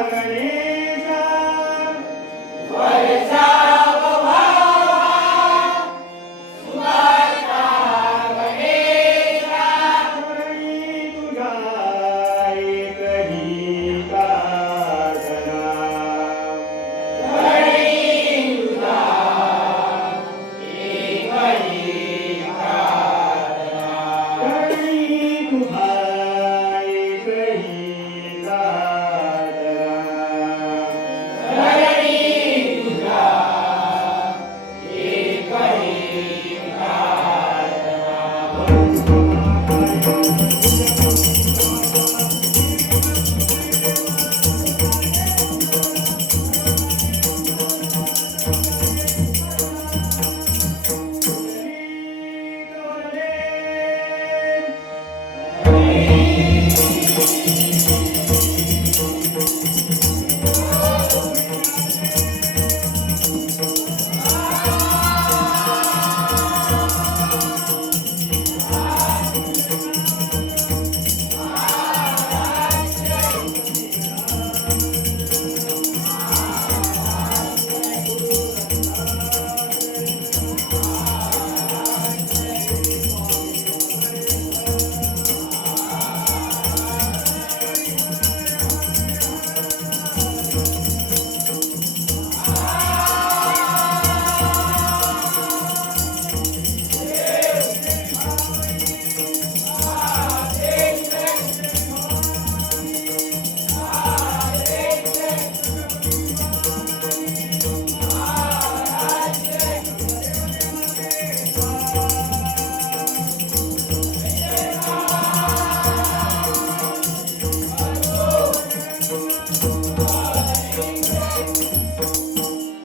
மகனே